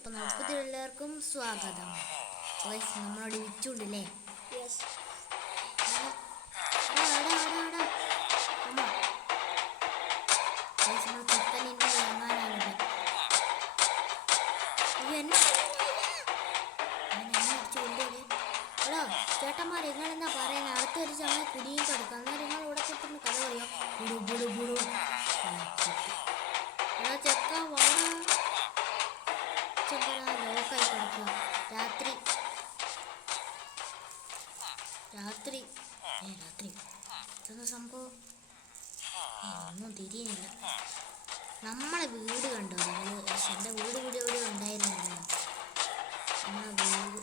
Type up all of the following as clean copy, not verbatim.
അപ്പം നമുക്ക് എല്ലാവർക്കും സ്വാഗതം. നമ്മളോട് വിച്ചുണ്ടല്ലേ? ചേട്ടന്മാർ നിങ്ങളെന്താ പറയുന്നത്? അടുത്തൊരു ചായ കുടിയും കൊടുക്കാം. എന്നാൽ നിങ്ങൾ ഇവിടെ കിട്ടുന്ന കഥ പറയോ? ചെക്ക വാടാ, ലോക്കായി കിടക്കുക. രാത്രി ഇതൊന്നും സംഭവം ഒന്നും തിരിയുന്നില്ല. നമ്മളെ വീട് കണ്ടോ നിങ്ങൾ? എൻ്റെ വീട് കൂടി ഇവിടെ ഉണ്ടായിരുന്നില്ല. നമ്മളെ വീട്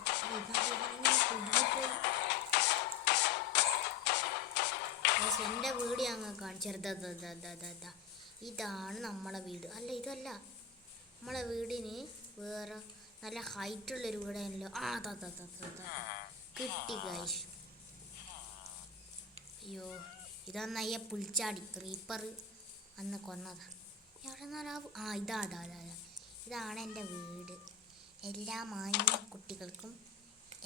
എൻ്റെ വീട് ഞങ്ങൾ കാണിച്ചത്. ഇതാണ് നമ്മളെ വീട്. അല്ല, ഇതല്ല നമ്മളെ വീടിന് വേറെ നല്ല ഹൈറ്റുള്ളൊരു വീടാണല്ലോ. കിട്ടി ഗൈസ്. അയ്യോ, ഇതൊന്നയ്യ പുൽച്ചാടി ക്രീപ്പർ അന്ന് കൊന്നതാ. എവിടെ ഇതാണ് എൻ്റെ വീട്. എല്ലാ മാന്യ കുട്ടികൾക്കും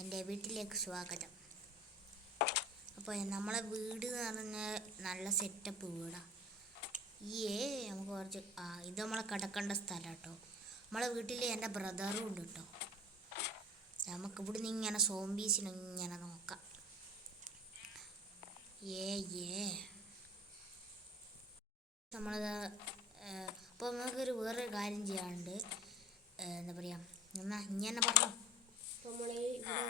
എൻ്റെ വീട്ടിലേക്ക് സ്വാഗതം. അപ്പോൾ നമ്മളെ വീട് എന്ന് പറഞ്ഞാൽ നല്ല സെറ്റപ്പ് വീടാണ്. നമുക്ക് കുറച്ച് ഇത് നമ്മളെ കിടക്കേണ്ട സ്ഥലം കേട്ടോ. നമ്മളെ വീട്ടിൽ എൻ്റെ ബ്രദറും ഉണ്ട് കേട്ടോ. നമുക്ക് ഇവിടുന്ന് ഇങ്ങനെ സോംബീസിനെ ഇങ്ങനെ നോക്കാം. നമ്മളത് അപ്പോൾ നമുക്കൊരു വേറൊരു കാര്യം ചെയ്യാനുണ്ട്. എന്താ പറയുക, എന്നാൽ ഇങ്ങനെ പറഞ്ഞോ. പോയടാ.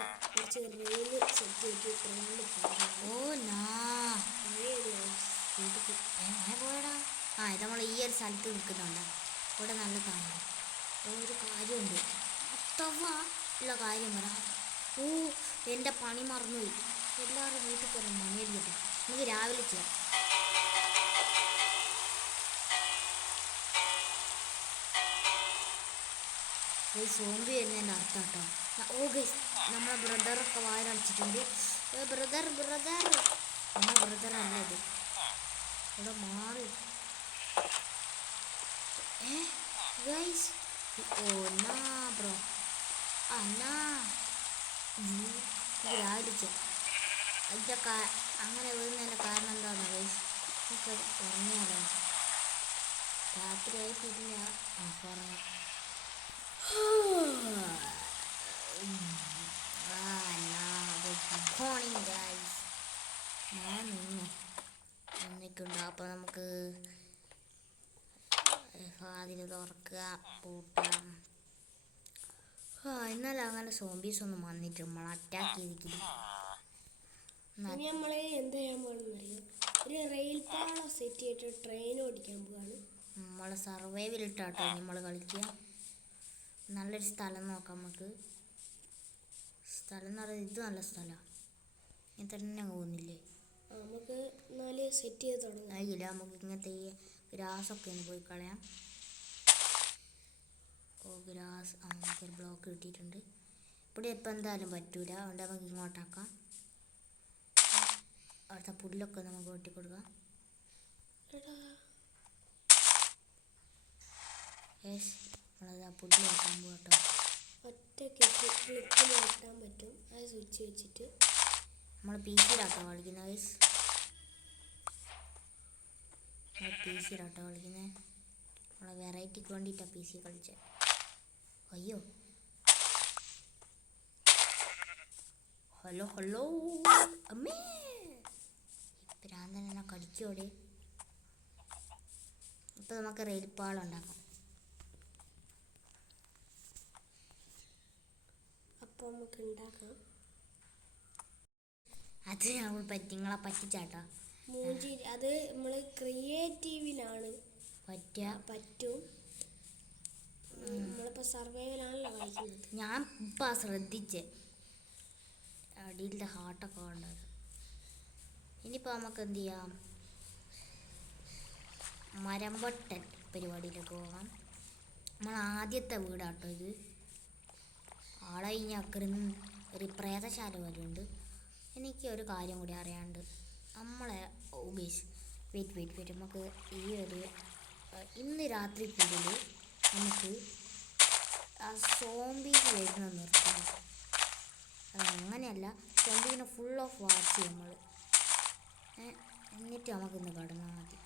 ഇത് നമ്മൾ ഈ ഒരു സ്ഥലത്ത് നിൽക്കുന്നുണ്ട്. ഇവിടെ നല്ല കാര്യം, ഒരു കാര്യമുണ്ട്. അഥവാ ഉള്ള കാര്യം വരാം. എൻ്റെ പണി മറന്നുപോയി. എല്ലാവരും വീട്ടിൽ കയറി മണിയടിക്കട്ടെ. നമുക്ക് രാവിലെ ചെയ്യാം. സോംബി വരുന്നതിൻ്റെ അർത്ഥം കേട്ടോ. നമ്മളെ ബ്രദറൊക്കെ വായടച്ചിട്ടുണ്ട്. ബ്രദർ നമ്മുടെ ബ്രദർ അല്ലത്. ഇവിടെ മാറി ഗൈസ്. ബ്രോ രാവിലെ ഇതൊക്കെ അങ്ങനെ വീഴുന്നതിൻ്റെ കാരണം എന്താണെന്ന് ഗൈസ്? നമുക്ക് ഉറങ്ങിയാലോ? രാത്രി ആയിട്ടില്ല. ഉറങ്ങാം. Good morning guys. ഞാൻ ഒന്നിക്കുണ്ട്. അപ്പോൾ നമുക്ക് അതിൽ തുറക്കുക, പൂട്ടാം. ഇന്നലെ അങ്ങനെ സോംബീസ് ഒന്നും വന്നിട്ട് നമ്മൾ അറ്റാക്ക് ചെയ്തിട്ടില്ല. നമ്മൾ എന്താ ചെയ്യാൻ പോകുന്നറിയോ? ഒരു റെയിൽ പാളം സെറ്റ് ചെയ്തിട്ട് ട്രെയിൻ ഓടിക്കാൻ പോവാണ്. നമ്മളെ സർവൈവലിട്ടാട്ടോ നമ്മൾ കളിക്കുക. നല്ലൊരു സ്ഥലം നോക്കാം നമുക്ക്. സ്ഥലം എന്ന് പറയുന്നത് ഇത് നല്ല സ്ഥലമാണ്. ഇങ്ങനെ തന്നെ പോകുന്നില്ലേ? നമുക്ക് നാല് സെറ്റ് ചെയ്ത് തുടങ്ങാം. ആയില്ല, നമുക്ക് ഇങ്ങനത്തെ ഈ ഗ്രാസൊക്കെ ഒന്ന് പോയി കളയാം. ഗ്രാസ് നമുക്കൊരു ബ്ലോക്ക് കിട്ടിയിട്ടുണ്ട്. ഇവിടെ ഇപ്പം എന്തായാലും പറ്റൂല, അതുകൊണ്ട് നമുക്ക് ഇങ്ങോട്ടാക്കാം. അവിടുത്തെ പുല്ലൊക്കെ നമുക്ക് വെട്ടിക്കൊടുക്കാം. നമ്മളത് പുല്ല് വെട്ടാൻ പോകട്ടോ. ഒറ്റ ക്ലിക്കിൽ വെട്ടാൻ പറ്റും. അത് സ്വിച്ച് വെച്ചിട്ട് നമ്മൾ പി സിയിലാട്ടോ കളിക്കുന്നത്. നമ്മളെ വെറൈറ്റിക്ക് വേണ്ടിയിട്ടാണ് പി സി കളിച്ചത്. അയ്യോ, ഹലോ അമ്മേ, ഭ്രാന്തൻ എന്നെ കടിക്കോടെ. ഇപ്പം നമുക്ക് റെയിൽ പാളം ഉണ്ടാക്കാം. അത് നമ്മൾ നിങ്ങളെ പറ്റിച്ചാട്ടോ. അത് നമ്മൾ ക്രിയേറ്റീവിലാണ് പറ്റും. നമ്മളിപ്പോൾ സർവൈവലാണല്ലോ കളിക്കുന്നത്. ഞാൻ ഇപ്പം ശ്രദ്ധിച്ചേ അടിയിലെ ഹാർട്ടൊക്കെ കണ്ടത്. ഇനിയിപ്പോൾ നമുക്ക് എന്ത് ചെയ്യാം, മരംവട്ടൻ പരിപാടിയിലേക്ക് പോകാം. നമ്മൾ ആദ്യത്തെ വീടാട്ടോ ഇത്. ആളെ കഴിഞ്ഞ ഒരു പ്രേതശാല പോലെയുണ്ട്. എനിക്ക് ഒരു കാര്യം കൂടി അറിയാണ്ട്. നമ്മളെ വെയിറ്റ് നമുക്ക് ഈ ഒരു ഇന്ന് രാത്രിക്കുള്ളിൽ നമുക്ക് സോംബീസ് വരുന്നത് നിർത്തണം. അതങ്ങനെയല്ല, സോംബീസിനെ ഫുൾ ഓഫ് വാച്ച് ചെയ്യും നമ്മൾ. എന്നിട്ട് നമുക്കിന്ന് കടന്നാൽ മതി.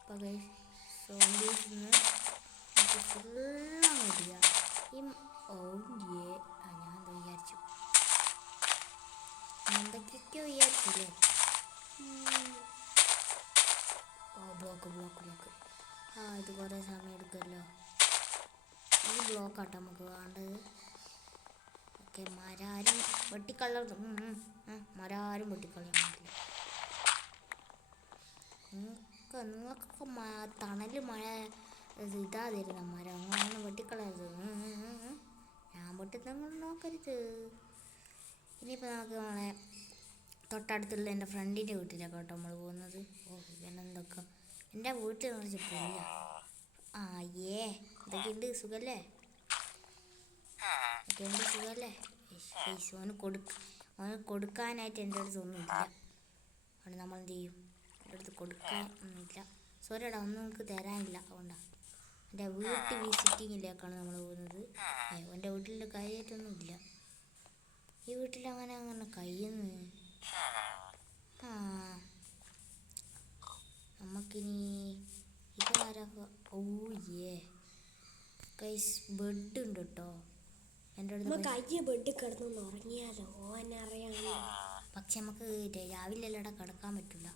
അപ്പോൾ സോംബീസിന് നമുക്ക് ഫുള്ളാണ് ഇടുക. ഞാൻ എന്താ വിചാരിച്ചു, എന്തൊക്കെയൊക്കെയോ വിചാരിച്ചില്ലേ. ബ്ലോക്ക് ഇത് കുറേ സമയം എടുക്കുമല്ലോ. ഈ ബ്ലോക്കാട്ടോ നമുക്ക് വേണ്ടത്. ഓക്കെ, മരാരും വെട്ടിക്കളയത്, മരാരും വെട്ടിക്കളയാൻ പറ്റില്ല. നിങ്ങൾക്കൊക്കെ തണൽ മഴ ഇതാ തരുന്ന മരം, അങ്ങനെ വെട്ടിക്കളയരുത്. ഞാൻ വെട്ടി നിങ്ങൾ നോക്കരുത്. ഇനിയിപ്പോൾ നമുക്ക് നമ്മളെ തൊട്ടടുത്തുള്ള എൻ്റെ ഫ്രണ്ടിൻ്റെ വീട്ടിലാണ് കേട്ടോ നമ്മൾ പോകുന്നത്. ഇവനെന്തൊക്കെ എൻ്റെ വീട്ടിൽ നിറച്ച് പുല്ല. ഇതൊക്കെയുണ്ട്, സുഖല്ലേ? ഓന് കൊടുക്കാനായിട്ട് എൻ്റെ അടുത്തൊന്നും ഇല്ല. അതുകൊണ്ട് നമ്മൾ എന്ത് ചെയ്യും, എൻ്റെ അടുത്ത് കൊടുക്കാൻ ഒന്നുമില്ല. സോറിയടാ, ഒന്നും നമുക്ക് തരാനില്ല. അതുകൊണ്ടാണ് എൻ്റെ വീട്ടിൽ വിസിറ്റിങ്ങിലേക്കാണ് നമ്മൾ പോകുന്നത്. എൻ്റെ വീട്ടിൽ കാര്യമായിട്ടൊന്നുമില്ല. ഈ വീട്ടിൽ അങ്ങനെ കഴിയുന്നു. നമുക്കിനി ഇതാരാ? ബെഡ് ഉണ്ട് കേട്ടോ എൻ്റെ അടുത്ത്. ബെഡ് കിടന്നു ഉറങ്ങിയാലോ, ഓനറിയാമല്ലോ. പക്ഷെ നമുക്ക് രാവിലെ അല്ലടാ കിടക്കാൻ പറ്റില്ല.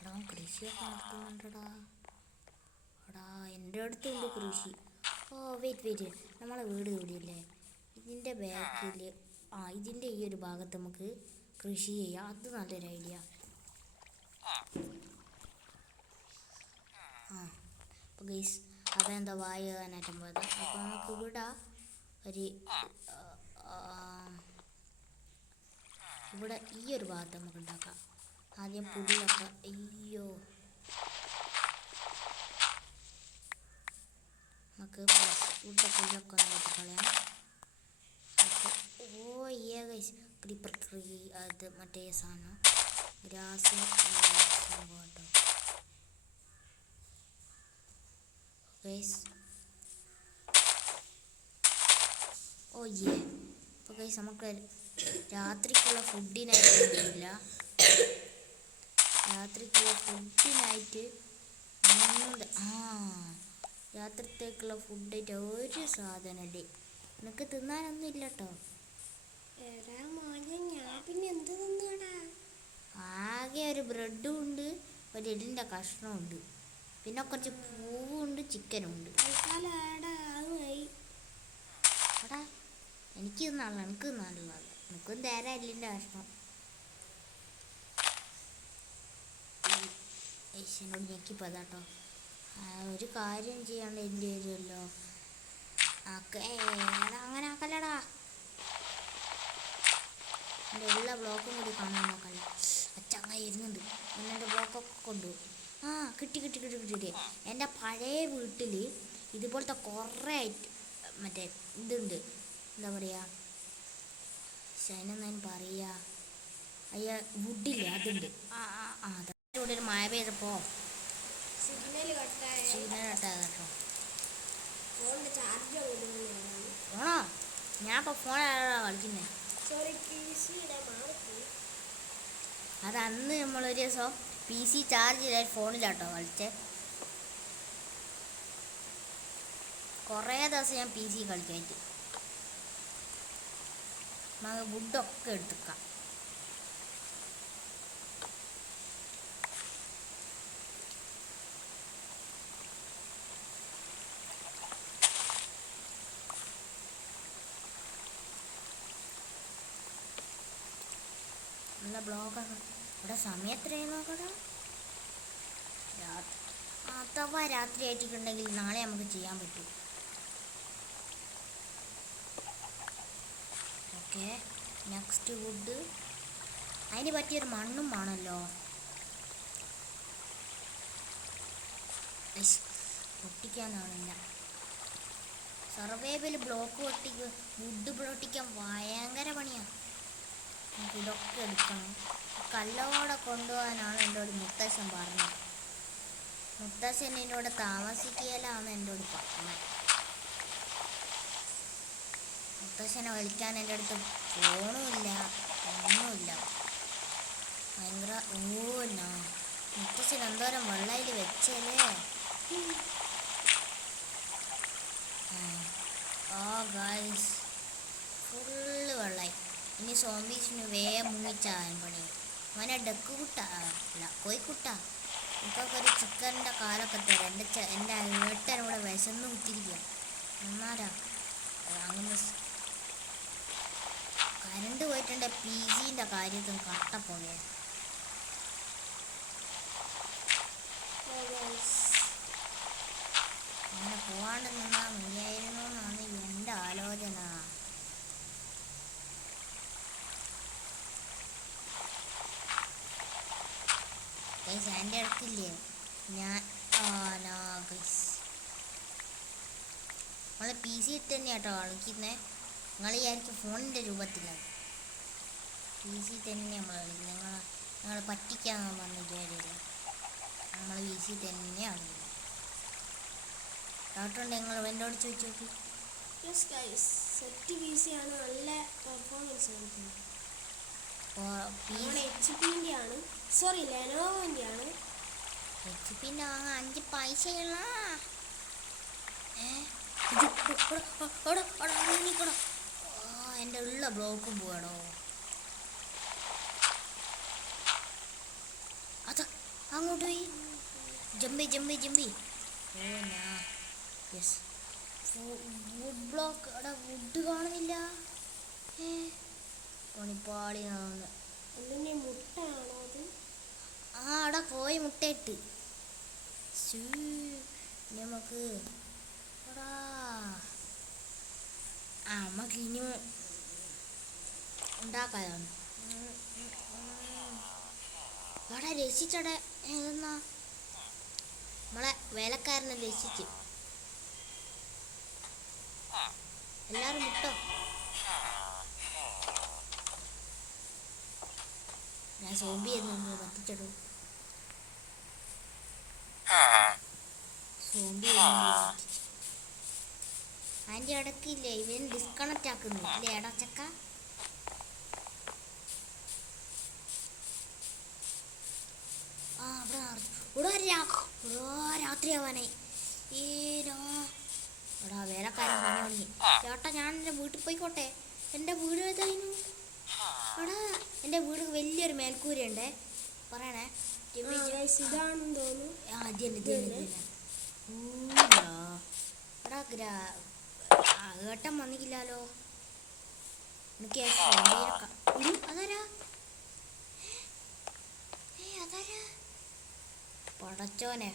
എടാ, കൃഷിയൊക്കെ നടത്തുന്നുണ്ടടാ. എൻ്റെ അടുത്തുണ്ട് കൃഷി. വെയിറ്റ്, നമ്മളെ വീട് കൂടിയല്ലേ, ഇതിൻ്റെ ബാക്കിൽ ഇതിൻ്റെ ഈ ഒരു ഭാഗത്ത് നമുക്ക് കൃഷി ചെയ്യാം. അത് നല്ലൊരു ഐഡിയ. അപ്പോൾ ഗൈസ്, അതെന്താ വായ കയറാനായിട്ടും പോയത്. അപ്പോൾ നമുക്ക് ഇവിടെ ഈ ഒരു ഭാഗത്ത് നമുക്ക് ഉണ്ടാക്കാം. ആദ്യം പുല്ലൊക്കെ നമുക്ക് ഇവിടെ പുല്ലൊക്കെ ഒന്ന് വെട്ടിക്കളയാം. ഗൈസ്, ക്രീപ്പർ അത് മറ്റേ സാധനം ഗ്രാസ് സംഭവം കേട്ടോ ഗൈസ്. അപ്പോൾ ഗൈസ്, നമുക്ക് രാത്രിക്കുള്ള ഫുഡിനായിട്ട് രാത്രിത്തേക്കുള്ള ഫുഡായിട്ട് ഒരു സാധനം ഇടേ നിനക്ക് തിന്നാനൊന്നും ഇല്ല കേട്ടോ. ഞാൻ പിന്നെ എന്ത് തിന്നടാ? ആകെ ഒരു ബ്രെഡും ഉണ്ട്, ഒരു എല്ലിൻ്റെ കഷ്ണവും ഉണ്ട്, പിന്നെ കുറച്ച് പൂവും ഉണ്ട്, ചിക്കനും ഉണ്ട്. എടാ, എനിക്ക് തിന്നാനുള്ള എനിക്ക് തിന്നാനുള്ളത് എനിക്കും തരാം എല്ലിൻ്റെ കഷ്ണം. എന്നോട് ഞെക്കിപ്പോൾ അതാട്ടോ. ഒരു കാര്യം ചെയ്യാണ്ട് എൻ്റെ വരുമല്ലോ. അങ്ങനെ ആക്കല്ലടാ, എൻ്റെ എല്ലാ ബ്ലോക്കും കൂടി കാണാൻ നോക്കല്ല. ചങ്ങായി ഇരുന്നുണ്ട്, എൻ്റെ ബ്ലോക്കൊക്കെ കൊണ്ടുപോകും. കിട്ടി. എൻ്റെ പഴയ വീട്ടിൽ ഇതുപോലത്തെ കുറേ മറ്റേ ഇതുണ്ട്, എന്താ പറയുക, അതിനെന്താ പറയുക, വുഡില്ലേ, അതുണ്ട്. ഇവിടെ ഒരു മഴ പെയ്തപ്പോൾ സിഗ്നൽ കട്ടായതാ കേട്ടോ. ആണോ? ഞാൻ ഇപ്പോൾ ഫോണിലാണോ കളിക്കുന്നത്? അത് അന്ന് നമ്മളൊരു ദിവസം PC ചാർജ് ചെയ്താൽ ഫോണിലാട്ടോ കളിച്ചേ. കുറേ ദിവസം ഞാൻ PC കളിക്കായിട്ട് വുഡൊക്കെ എടുക്കാം. നല്ല ബ്ലോക്കാണ്. ഇവിടെ സമയം എത്രയായി നോക്കടാ. അഥവാ രാത്രി ആയിട്ടുണ്ടെങ്കിൽ നാളെ നമുക്ക് ചെയ്യാൻ പറ്റും. Okay, next wood. അതിന് പറ്റിയൊരു മണ്ണും വേണമല്ലോ. പൊട്ടിക്കാനാണില്ല. സർവൈവൽ ബ്ലോക്ക് വുഡ് പൊട്ടിക്കാൻ ഭയങ്കര പണിയാണ്. നമുക്ക് ഇതൊക്കെ എടുക്കണം. കല്ലോടെ കൊണ്ടുപോകാനാണ് എൻ്റെ ഒരു മുത്തശ്ശൻ പറഞ്ഞത്. മുത്തശ്ശൻ എന്നോട് താമസിക്കുകയില്ലാന്ന് എന്നോട് പറഞ്ഞു. മുത്തശ്ശനെ വിളിക്കാൻ എൻ്റെ അടുത്ത് ഫോണുമില്ല, ഒന്നുമില്ല. ഭയങ്കര മുത്തശ്ശൻ എന്തോരം വെള്ളയിൽ വെച്ചല്ലേ. ഗായ്സ് ഫുള്ള് വെള്ളമായി. ഇനി സോംബീസിന് വേഗം മുങ്ങിച്ചാൻ പണി. അവനെ ഡക്ക് കുട്ട അല്ല കോഴിക്കുട്ട, എനിക്കൊക്കെ ഒരു ചിക്കൻ്റെ കാലൊക്കെ തരാം. എൻ്റെ ഏട്ടനോടെ വിശന്ന് കുത്തിരിക്കുക. എന്നാരാ അങ്ങനെ കരണ്ട് പോയിട്ടുണ്ട്. PGൻ്റെ കാര്യത്തിൽ കട്ടപ്പോകെ. അങ്ങനെ പോവാണ്ട് നിന്നാൽ മതിയായിരുന്നു എന്നാണ് എൻ്റെ ആലോചന. എൻ്റെ അടുത്തില്ലേ ഞാൻ നമ്മളെ PC ഇട്ട് തന്നെയാണ് കേട്ടോ കളിക്കുന്നത്. നിങ്ങൾ വിചാരിക്കും ഫോണിൻ്റെ രൂപത്തിലാണ്. PC തന്നെ നമ്മൾ കളിക്കുന്നത്. നിങ്ങൾ പറ്റിക്കാൻ വന്ന് വിചാരില്ല. നമ്മൾ PC തന്നെയാണ് കളിക്കുന്നത്. ഡൗട്ടുണ്ട് നിങ്ങൾ എന്നോട് ചോദിച്ചു നോക്കി. യെസ് ഗൈസ്, സെറ്റ് PC ആണ്, നല്ല പെർഫോമൻസ് കാണിക്കുന്നത്. HP-ൻ്റെ ആണ്, സോറി ലെനോവോൻ്റെ ആണ്. HP-ൻ്റെ വാങ്ങാൻ 5 പൈസയുള്ള. എൻ്റെ ഉള്ള ബ്ലോക്കും പോകണോ. അതാ അങ്ങോട്ട് പോയി. ജമ്പി. Yes wood block. അവിടെ വുഡ് കാണുന്നില്ല. പണിപ്പാളി ആവുന്നു. അതിൻ്റെ മുട്ടയാണോ അത്? അവിടെ കോഴി മുട്ടയിട്ട് നമുക്ക് നമുക്ക് ഇനി ഉണ്ടാക്കാതാണ്. അവിടെ രസിച്ചടെ ഏതെന്നാ നമ്മളെ വേലക്കാരനെ രസിച്ച്. എല്ലാരും മുട്ടോ. ഞാൻ സോംബി എന്ന് കത്തിച്ചിടും. സോംബി അതിൻ്റെ ഇടയ്ക്കില്ലേ ഇവൻ ഡിസ്കണക്റ്റ് ആക്കുന്നു അല്ലേ എടച്ചക്ക. രാത്രിയാവാനായി. എടാ വേലക്കാരൻ പണി തുടങ്ങി. ചേട്ടാ ഞാൻ എൻ്റെ വീട്ടിൽ പോയിക്കോട്ടെ. എൻ്റെ വീട് ഏതായിരുന്നു? എടാ എൻ്റെ വീട് വലിയൊരു മേൽക്കൂരയുണ്ടേ. പറയണേ ഇതാണെന്ന് തോന്നുന്നു. എടാ ഏട്ടൻ വന്നിക്കില്ലല്ലോ. എനിക്ക് അതാരാ പടച്ചോനെ.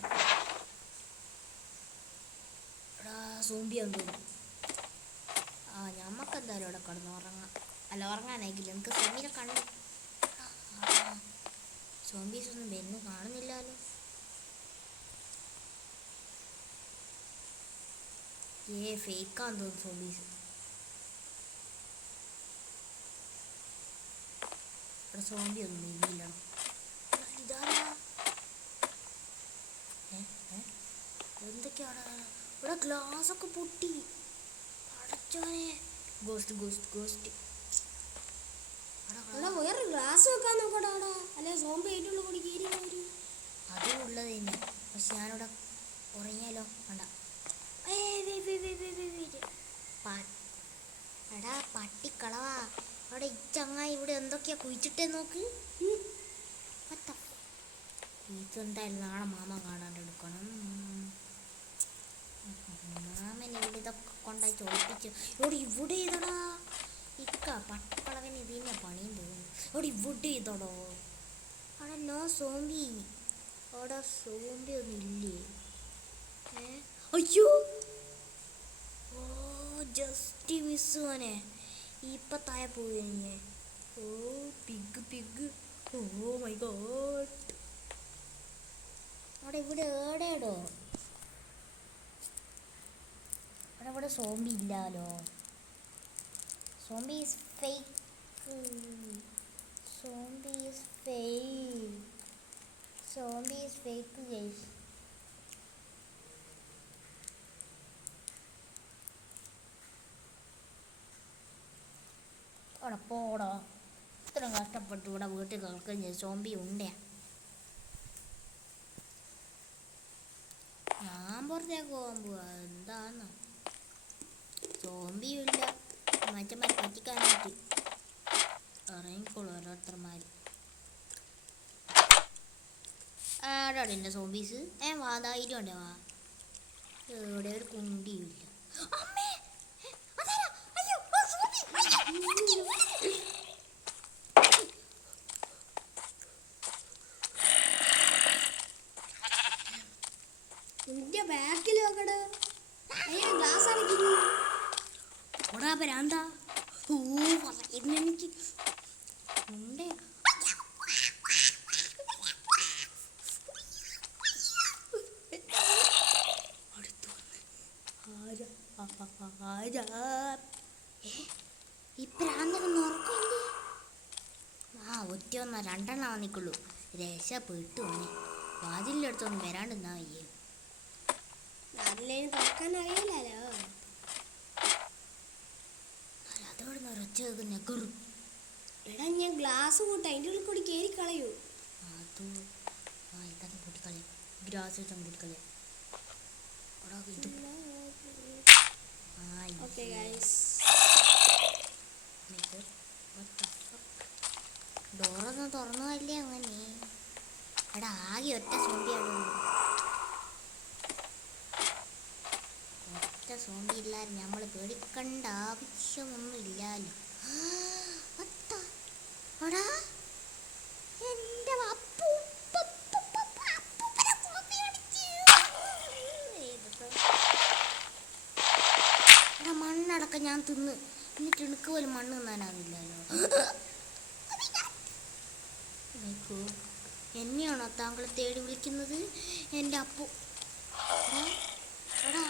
എടാ സോംബിയാന്ന് തോന്നുന്നു. ഞമ്മക്കെന്തായാലും ഇവിടെ കിടന്ന് ഉറങ്ങാം. അല്ല ഉറങ്ങാനായിക്കില്ല. എനിക്ക് സോംബിനെ കണ്ടു. സോംബീസ് ഒന്നും വരുന്നു കാണുന്നില്ലല്ലോ. ഫേക്കാന്ന് തോന്നുന്നു സോംബീസ്. ഇവിടെ സോംബി ഒന്നും ഇല്ല. ഇതാരാ? എന്തൊക്കെയാണ് ഇവിടെ? ഗ്ലാസ് ഒക്കെ പൊട്ടി. അടച്ചോനെ. ഗോസ്റ്റ്. വേറെ ഗ്ലാസ് വെക്കാൻ നോക്കടാ. അല്ലെ സോംബി ആയിട്ടുള്ള കൂടി കീരി വരും. അതും ഉള്ളത് തന്നെ. പക്ഷെ ഞാനിവിടെ ഉറങ്ങിയാലോ? വേണ്ട. എടാ പട്ടിക്കളവാ. അവിടെ ഇച്ചങ്ങായി ഇവിടെ എന്തൊക്കെയാ കുഴിച്ചിട്ടേ നോക്ക്. ഇതെന്തായാലും നാളെ മാമ കാണാണ്ടെടുക്കണം. മാമൻ ഇവിടെ ഇതൊക്കെ കൊണ്ടായി ചോദിപ്പിച്ചു. ഇവിടെ ഇതടാ ഇക്ക പട്ടിക്കളവൻ ഇതിനെ പണിയും തോന്നുന്നു. ഇവിടെ ഇതടോ. അവിടെ നോ സോംബി. അവിടെ സോംബി ഒന്നും ഇല്ലേ? അയ്യോ ജസ്റ്റ് മിസ് മോനെ. ഇപ്പൊ താഴെ പോയി. പിഗ്. My God. അവിടെ ഇവിടെ ഏടേടോ? ഇവിടെ സോംബി ഇല്ലാലോ. Zombie is fake. Zombie is fake guys. അവിടെ പോടോ. ഇത്രയും കഷ്ടപ്പെട്ട് ഇവിടെ വീട്ടിൽ കിടക്കുന്ന സോംബി ഉണ്ടേ. ഞാൻ പുറത്തേക്ക് പോകാൻ പോവാ. എന്താന്ന് സോംബിയും ഇല്ല. മറ്റന്മാരെ പറ്റിക്കാനായിട്ട് ഇറങ്ങിക്കോളൂ ഓരോരുത്തർമാർ. ആടാടെ എൻ്റെ സോംബീസ്. വാ ധൈര്യം ഉണ്ടേ വാ. ഇവിടെ ഒരു കുണ്ടിയും ഇല്ല. അമ്മേ അതാരാ? അയ്യോ സോംബി. നിന്റെ ബാക്കിൽ നോക്കട. ഗ്ലാസ് അടയ്ക്കുന്നു. ഓടാ പരാന്താ. ഓ എനിക്ക് ഉണ്ടേ. ഈ പ്രാന്തനൊന്നും ഉറക്കമില്ലേ? ഒറ്റ രണ്ടെണ്ണം വന്നിക്കുള്ളൂ. രക്ഷപ്പെട്ടു വന്നേ. വാതിലിനടുത്തൊന്നും വരാണ്ടെന്നാ വയ്യേ. തുറക്കാൻ അറിയില്ലല്ലോ. അതോടെ ഒരൊച്ച കേൾക്കുന്ന കുറു. എടാ ഞാൻ ഗ്ലാസ് കൂട്ട അതിൻ്റെ ഉള്ളിൽ കൂടി കയറി കളയൂ. അത് ഇതൊക്കെ കൂട്ടിക്കളയും. ഗ്രാസ് ഇട്ടും കൂട്ടിക്കളയും. Okay guys. ഡോറൊന്നും തുറന്നതല്ലേ അങ്ങനെ. എടാ ആകെ ഒറ്റ സോംബിയാണ്. ഒറ്റ സോംബി ഇല്ലാതെ നമ്മൾ പേടിക്കേണ്ട ആവശ്യമൊന്നും ഇല്ലല്ലോ. എടാ എൻ്റെ മണ്ണടക്കം ഞാൻ തിന്ന്. എന്നിട്ട് എനിക്ക് പോലും മണ്ണ് തിന്നാനാവില്ലല്ലോ. എന്നെയാണോ താങ്കൾ തേടി വിളിക്കുന്നത്? എൻ്റെ അപ്പു. എടാ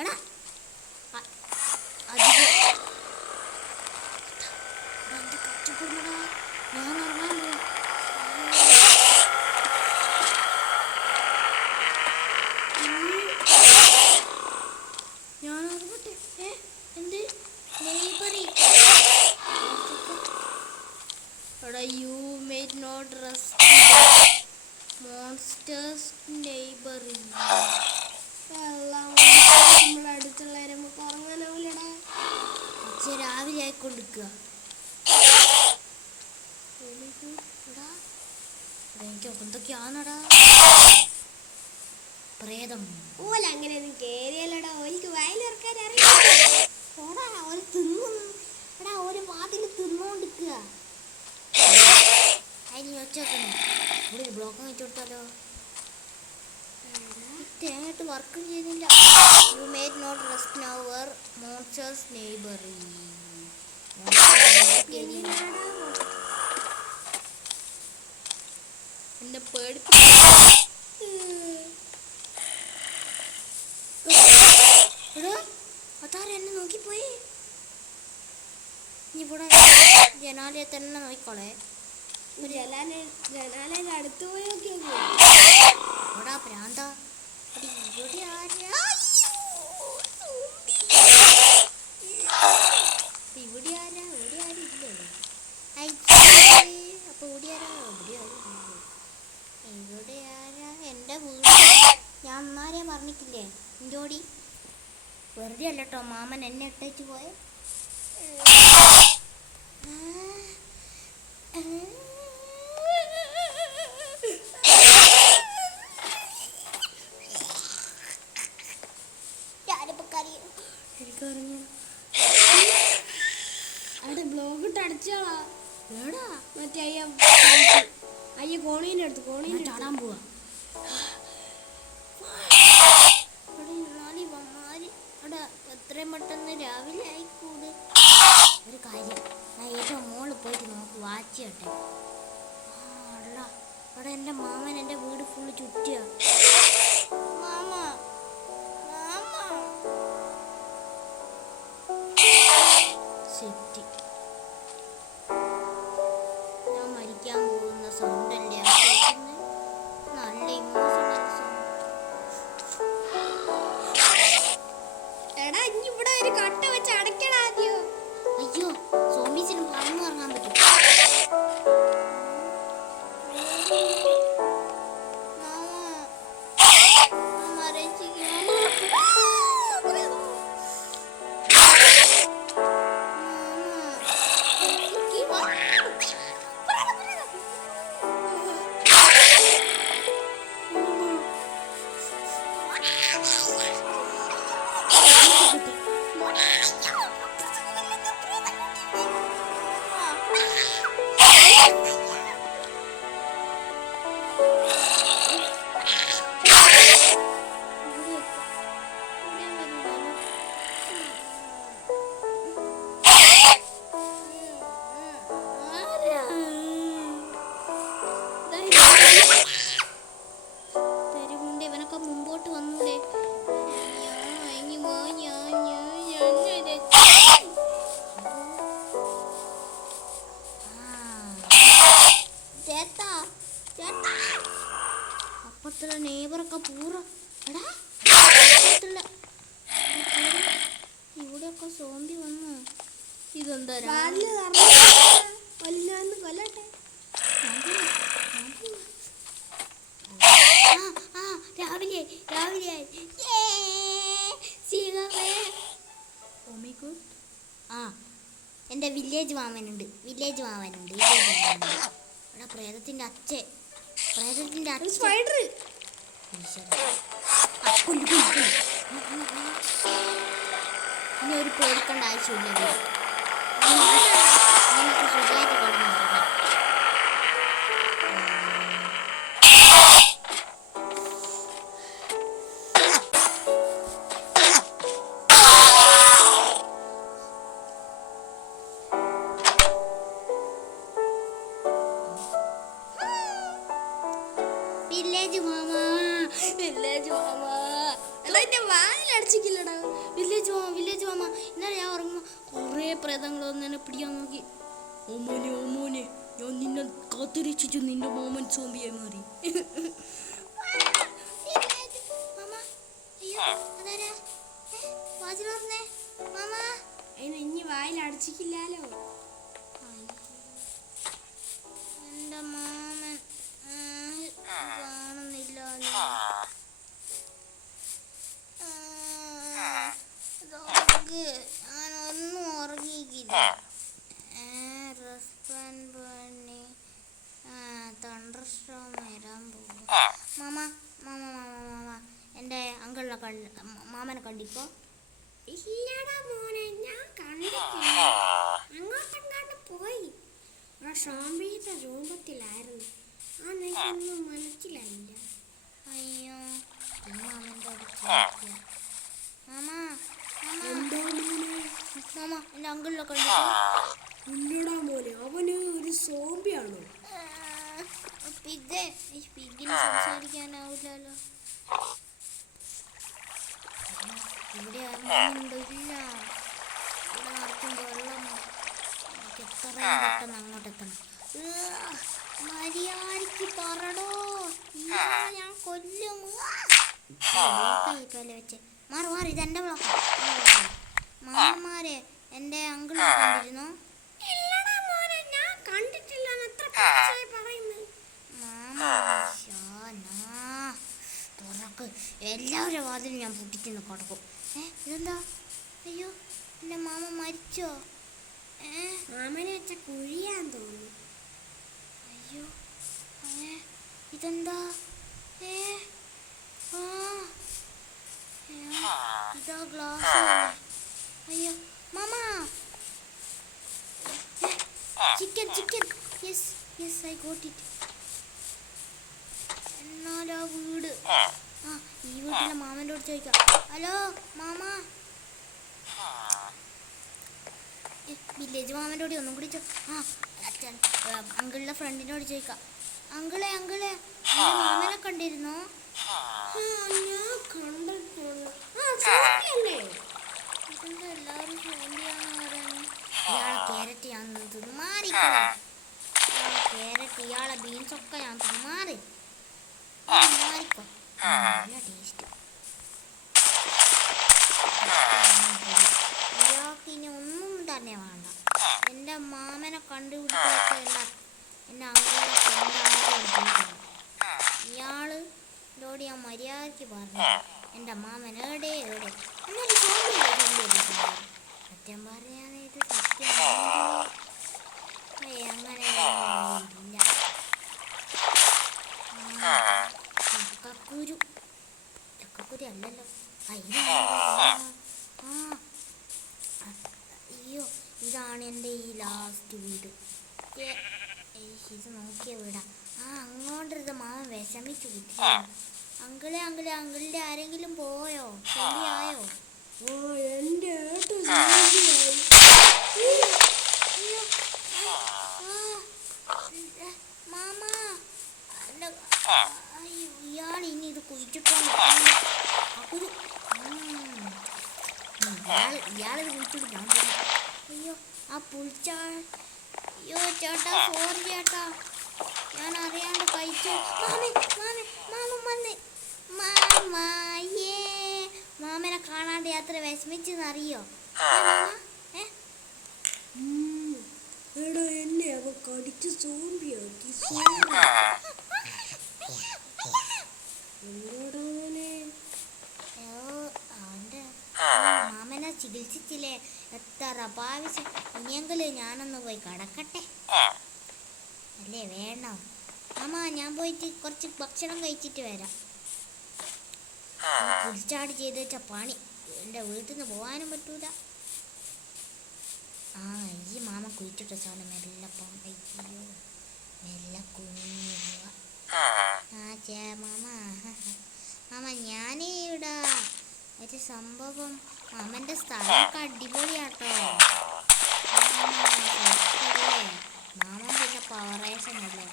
എടാ അധികം കഷ്ടപ്പെടുന്നടാ. ഞാൻ ഇറങ്ങാൻ പോവാ. ഞാൻ ഇറങ്ങട്ടെ. എന്ത് നെയ്ബറി? എടാ you made not rest monsters നെയ്ബറി. നമ്മുടെ അടുത്തുള്ളവരെ നമുക്ക് ഉറങ്ങാനാവില്ലടാ. രാവിലെ ആയിക്കൊണ്ടിരിക്കുക. എനിക്ക് എന്തൊക്കെയാണടാ പ്രേതം. ഓല അങ്ങനെയൊന്നും കേറിയല്ലടാ. ഓലിക്ക് വയലിറക്കാൻ അറിയാം. ഓടാ ഒരു തിന്നും. എടാ ഒരു വാതിൽ തിന്നോണ്ടിരിക്കുക. അതിന് വെച്ചേക്കുന്നു. ഇവിടെ ഒരു ബ്ലോക്ക് വെച്ച് കൊടുത്താലോ. തേങ്ങയിട്ട് വർക്കും ചെയ്യുന്നില്ല. You made not rest nowhere monsters നെയ്ബറി. എന്നെ പേടിപ്പിടാ. അതാര എന്നെ നോക്കിപ്പോയി. ഇവിടെ ജനാലയെ തന്നെ നോക്കിക്കോളെ. ജനാലയുടെ അടുത്ത് പോയി നോക്കിയോ. ഇവിടെ പ്രാന്ത. ഇവിടെ ആരാ? ഇവിടെ ആരാ? ഇവിടെ ആരും ഇല്ലല്ലോ. അപ്പൊ ഇവിടെ ആരാ? ഇവിടെ ആരാ? എൻ്റെ വീട് ഞാൻ അന്നാരെ പറഞ്ഞിട്ടില്ലേ എൻ്റെ ഓടി. വെറുതെ അല്ല കേട്ടോ മാമൻ എന്നെ ഇട്ടേച്ച് പോയെ. അവിടെ ബ്ലോഗ് ഇട്ട് അടിച്ചോളാ. എടാ മറ്റേ അയ്യ കോണീനെടുത്ത് കോണീനെ ചാടാൻ പോവാ. എത്രയും പെട്ടെന്ന് രാവിലെ ആയിക്കൂട്. ഒരു കാര്യം ഞാൻ ഏറ്റവും മോളിൽ പോയിട്ട് നോക്ക് വാച്ച് ചെയ്യട്ടെ. അവിടെ എൻ്റെ മാമൻ എൻ്റെ വീട് ഫുള്ള് ചുറ്റുക. Mama set. ഞാൻ മരിക്കാൻ പോകുന്ന സൗണ്ട് അല്ലേ കേൾക്കുന്നത്. നല്ല ഇമോഷണൽ സൗണ്ട്. എടാ ഇനി ഇവിടെ ഒരു കട്ട വെച്ച് അടയ്ക്കണ ആദ്യം. അയ്യോ ഇങ്ങോട്ട് വന്നൂടെ? അപ്പുറത്തുള്ള നെയ്ബറൊക്കെ പൂറ എടാ ഇവിടെയൊക്കെ സോംബി വന്നു. ഇതെന്താ കൊല്ലട്ടെ. രാവിലെ ആ എൻ്റെ വില്ലേജ് മാമനുണ്ട്. ഇവിടെ പ്രേതത്തിൻ്റെ അച്ഛൻ സ്പൈഡർ. ഇനി ഒരു പേടിക്കേണ്ട ആവശ്യമില്ല. നമുക്ക് സുഖമായിട്ട് കിടന്നു. വില്ലേജ് മാമ വായിലടിച്ചില്ലടാ. വില്ലേജ് മാമ ഇന്നലെ ഞാൻ ഉറങ്ങുമ്പോൾ കുറേ പ്രേതങ്ങൾ വന്നെ പിടിയാൻ നോക്കി. ഓമോനെ ഞാൻ നിന്നെ കാത്തിരക്ഷിച്ചു. നിന്റെ മാമൻ സോംബിയായി മാറി. ഇനി വായിലടിച്ചിട്ടില്ലല്ലോ. എന്റെ മാമൻ കാണുന്നില്ലല്ലോ. ഞാനൊന്നും ഉറങ്ങിക്കില്ല. തണ്ടർ സ്റ്റോം വരാൻ പോകും. മാമ എൻ്റെ മാമനെ കണ്ടിപ്പോ? ഇല്ലടാ മോനെ, ഞാൻ കണ്ടിട്ടില്ല. അങ്ങോട്ടെങ്ങാണ്ട് പോയി. ഷോംബിയുടെ രൂപത്തിലായിരുന്നു. എനിക്കൊന്നും മനസ്സിലായില്ല. അയ്യോ മാമൻ്റെ മാമ എൻ്റെ അങ്കിളിനെ കണ്ടിപ്പോ? ഇല്ലടാ മോനെ, അവന് ഒരു സോംബിയാണോ? പിഗിന് സംസാരിക്കാനാവില്ലല്ലോ. ഇവിടെ ആരുമില്ല. ഇവിടെ ആർക്കും വെള്ളം. എനിക്ക് എത്രയും പെട്ടെന്ന് അങ്ങോട്ട് എത്തണം. മര്യാദക്ക് പറടോ, ഞാൻ കൊല്ലും. വെച്ച് മാറി ഇതെന്റെ ബ്ലോക്കാണ്. മാമന്മാരെ എൻ്റെ അങ്കിളിനെ കണ്ടിരുന്നോ? തുറക്ക്, എല്ലാവരുടെ വാതിലും ഞാൻ പൊട്ടിക്കുന്നു കൊടുക്കും. ഇതെന്താ? അയ്യോ എൻ്റെ മാമ മരിച്ചോ? മാമനെ വെച്ച കുഴിയാൻ തോന്നുന്നു. അയ്യോ ഇതെന്താ? ഇതാ ഗ്ലാസ്. അയ്യോ മാമ chicken. Yes I got it. എന്നാലാ വീട്. ഈ വീട്ടിലെ മാമൻ്റെ അടുത്ത് ചോദിക്കാം. Hello mama. വില്ലേജ് മാമൻ്റെ കൂടി ഒന്നും കൂടി അച്ഛൻ അങ്കിളിൻ്റെ ഫ്രണ്ടിനോട് ചോദിക്കാം. അങ്കിളെ എൻ്റെ മാമനെ കണ്ടിരുന്നോ? ഇതെന്താ എല്ലാവരും സോംബിയാണെന്ന് പറയുന്നത്? ഇയാളെ ക്യാരറ്റ് ഞാൻ തിന്നു മാറി. ക്യാരറ്റ് ഇയാളെ ബീൻസൊക്കെ ഞാൻ തിന്നു മാറി. മാറിക്കോ. നല്ല ടേസ്റ്റ്. ഇയാൾക്ക് ഇനി ഒന്നും തന്നെ വേണ്ട. എൻ്റെ മാമനെ കണ്ടുപിടിച്ചല്ല എന്നെ അങ്ങനെ ഫ്രണ്ടാണ്. ഇയാളോട് ഞാൻ മര്യാദയ്ക്ക് പറഞ്ഞു എൻ്റെ മാമൻ എവിടെ എന്നൊരു സത്യം പറയാൻ ഇത് സത്യം അങ്ങനെ ഇല്ല. ചക്കക്കുരു അല്ലല്ലോ. അയ്യോ ഇതാണ് എൻ്റെ ഈ ലാസ്റ്റ് വീട്. ഇത് നോക്കിയ വീടാ. അങ്ങോട്ടത് മാമൻ വിഷമിച്ചു കിട്ടിയ. അങ്കിളിൻ്റെ ആരെങ്കിലും പോയോ? ശരിയായോ? മാമ അയ്യോ ഇയാൾ ഇനി ഇത് കുഴിച്ചിട്ടോ ഇയാളിത് കുഴിച്ചിട്ട് ഞാൻ പോയി. അയ്യോ ആ പുൽച്ചാ അയ്യോ ചേട്ടാ സോറി ചേട്ടാ ഞാൻ അറിയാണ്ട് കഴിച്ചു. മാമൻ മാമൻ മാമൻ വന്ന് മാമേ മാമനെ കാണാണ്ട് യാത്ര വിഷമിച്ചെന്നറിയോ? എടാ എന്നെ അവ കടിച്ച് സോംബിയാക്കി. മാമനെ ചികിത്സിച്ചില്ലേ എത്ര പ്രാവശ്യം. ഇനിയെങ്കിലും ഞാനൊന്ന് പോയി കിടക്കട്ടെ അല്ലേ വേണം. മാമ ഞാൻ പോയിട്ട് കുറച്ച് ഭക്ഷണം കഴിച്ചിട്ട് വരാം. പുൽച്ചാടി ചെയ്ത് വെച്ച പണി എൻ്റെ വീട്ടിൽ നിന്ന് പോകാനും പറ്റൂല. ആ ഈ മാമ കുഴിച്ചിട്ട സാധനം മെല്ലെ പോകാൻ അയ്യോ മെല്ലെ കുഞ്ഞു പോവാ. ആ ചേ മാമ മാമ ഞാനിവിടെ ഒരു സംഭവം മാമൻ്റെ സ്ഥലമൊക്കെ അടിപൊളിയാട്ടോ. മാമൻ പിന്നെ പവറേഷനല്ലേ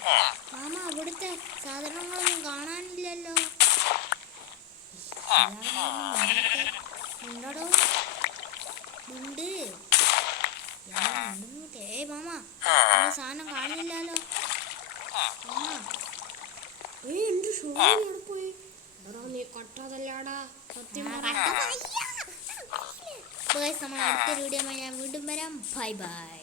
മാമ അവിടുത്തെ സാധനങ്ങളൊന്നും കാണാനില്ലല്ലോ. ഉണ്ടോ ഉണ്ട് ഏയ് മാമ സാധനം കാണില്ലല്ലോ. എന്റെ ഷോ പോയി. നീ കട്ടതല്ലാടാ സത്യം. നമ്മൾ അടുത്ത വീഡിയോ ഞാൻ വീണ്ടും വരാം. Bye bye.